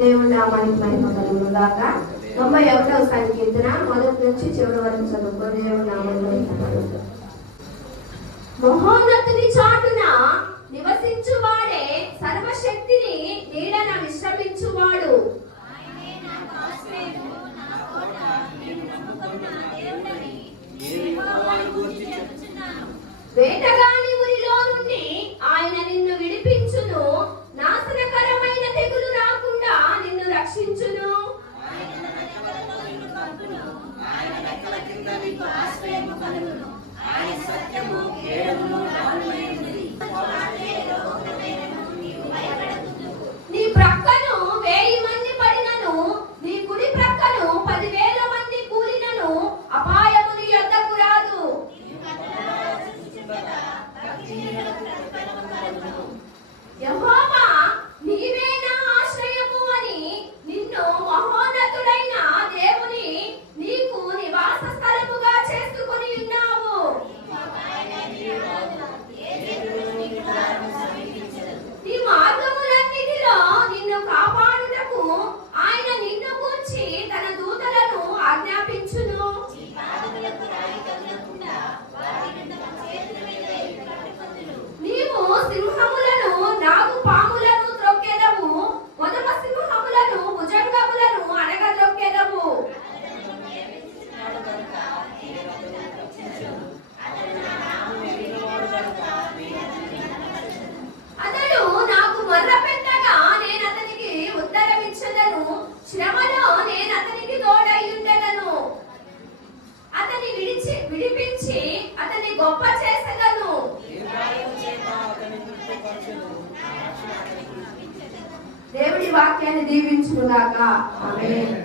దేవుని నామానికి మహిమ కలుగును గాక. 91వ సంకీర్తన మొదటి నుంచి చివరి వరకు చదువుకో. దేవుని నామానికి మహిమ కలుగును. మహోన్నతుని చాటున నివసించువాడే సర్వశక్తిని నీడన విశ్రమించువాడు. వేటగాని ఊరిలో నుండి ఆయన నిన్ను విడిపించును. నాశనకరమైన తెగులు రాకుండా నిన్ను రక్షించును. నీ ప్రక్కను 1000 మంది పడినను, నీ కుడి ప్రక్కను 10,000 మంది కూలినను అపాయము నీ యొద్దకు రాదు. యెహోవా నీవే నా ఆశ్రయము అని నిన్ను మహోన్నతుడైన దేవుని నీకు నివాస స్థలముగా చేసుకొని ఉన్నావు. నీ మార్గములన్నిటిలో నిన్ను కాపాడుటకు ఆయన నిన్ను గూర్చి తన దూతలను ఆజ్ఞాపించును. నీవు సింహములను నాగు పాములను త్రొక్కెదవు, మొదమ సింహములను భుజంగములను అడగద్రొక్కెదవు. అతడు నాకు మొర్ర పెట్టగా నేను అతనికి ఉత్తరమిచ్చెదను. శ్రమలో నేను అతనికి తోడైయుండెదను. అతని విడిపించి అతని గొప్ప చేసెదను. దేవుడి వాక్యాన్ని దీవించుగాక. ఆమేన్.